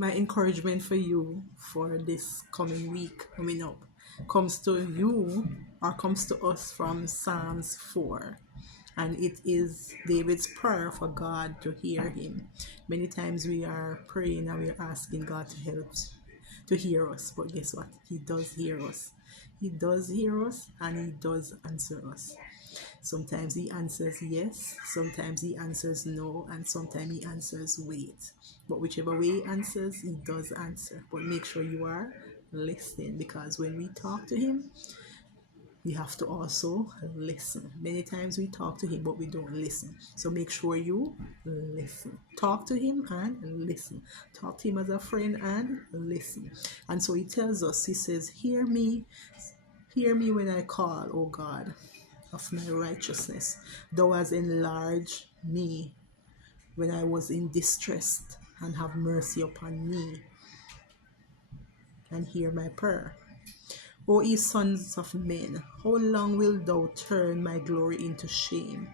My encouragement for you for this coming week coming up comes to you or comes to us from Psalms 4. And it is David's prayer for God to hear him. Many times we are praying and we are asking God to help to hear us, but guess what? He does hear us. He does hear us and he does answer us. Sometimes he answers yes, sometimes he answers no, and sometimes he answers wait. But whichever way he answers, he does answer. But make sure you are listening, because when we talk to him, we have to also listen. Many times we talk to him, but we don't listen. So make sure you listen. Talk to him and listen. Talk to him as a friend and listen. And so he tells us, he says, hear me when I call, O God of my righteousness. Thou hast enlarged me when I was in distress, and have mercy upon me and hear my prayer. O ye sons of men, how long wilt thou turn my glory into shame?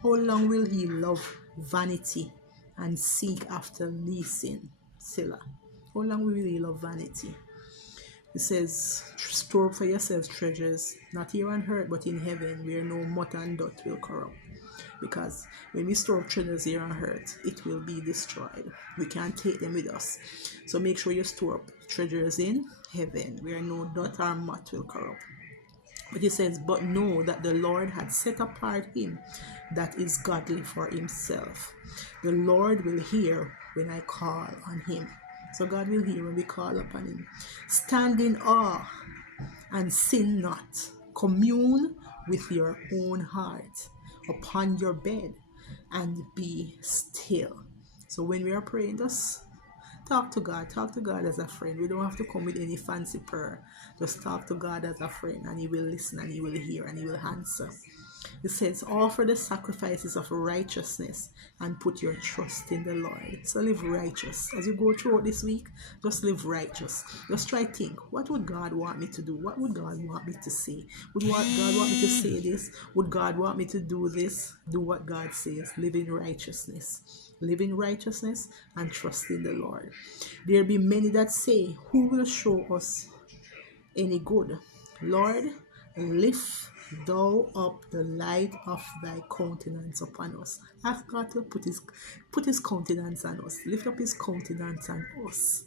How long will he love vanity and seek after leasing? Selah. How long will he love vanity? It says, store up for yourselves treasures, not here on earth, but in heaven, where no moth and dust will corrupt. Because when we store up treasures here on earth, it will be destroyed. We can't take them with us. So make sure you store up treasures in heaven, where no dust or moth will corrupt. But he says, but know that the Lord had set apart him that is godly for himself. The Lord will hear when I call on him. So God will hear when we call upon him. Stand in awe and sin not. Commune with your own heart upon your bed and be still. So when we are praying, just talk to God. Talk to God as a friend. We don't have to come with any fancy prayer. Just talk to God as a friend, and he will listen, and he will hear, and he will answer. It says, offer the sacrifices of righteousness and put your trust in the Lord. So live righteous. As you go through this week, just live righteous. Just try to think, what would God want me to do? What would God want me to say? Would God want me to say this? Would God want me to do this? Do what God says. Live in righteousness. Live in righteousness and trust in the Lord. There be many that say, who will show us any good? Lord, lift thou up the light of thy countenance upon us. Ask God to put his countenance on us. Lift up his countenance on us.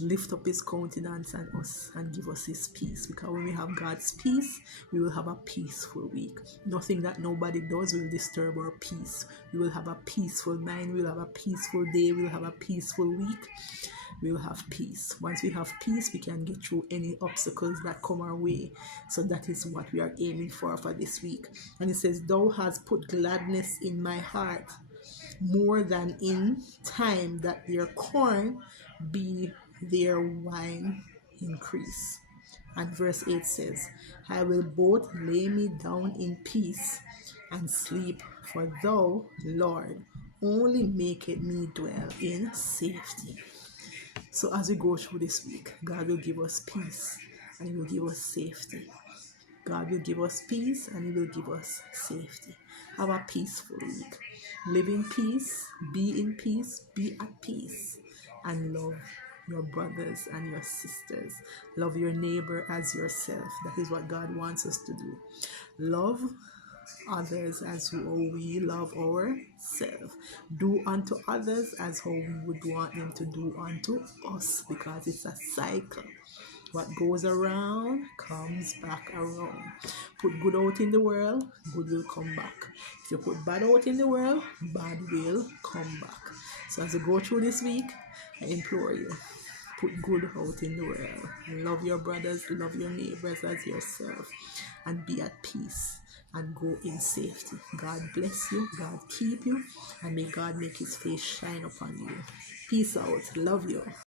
Lift up his countenance on us and give us his peace. Because when we have God's peace, we will have a peaceful week. Nothing that nobody does will disturb our peace. We will have a peaceful mind. We will have a peaceful day. We will have a peaceful week. We will have peace. Once we have peace, we can get through any obstacles that come our way. So that is what we are aiming for this week. And it says, thou hast put gladness in my heart, more than in time that their corn be their wine increase. And verse 8 says, I will both lay me down in peace and sleep, for thou, Lord, only maketh me dwell in safety. So as we go through this week, God will give us peace and he will give us safety. God will give us peace and he will give us safety. Have a peaceful week. Live in peace, be at peace, and love your brothers and your sisters. Love your neighbor as yourself. That is what God wants us to do. Love others as how we love ourselves. Do unto others as how we would want them to do unto us, because it's a cycle. What goes around comes back around. Put good out in the world, good will come back. If you put bad out in the world, bad will come back. So as you go through this week, I implore you, put good out in the world. Love your brothers, love your neighbors as yourself, and be at peace and go in safety. God bless you, God keep you, and may God make his face shine upon you. Peace out. Love you.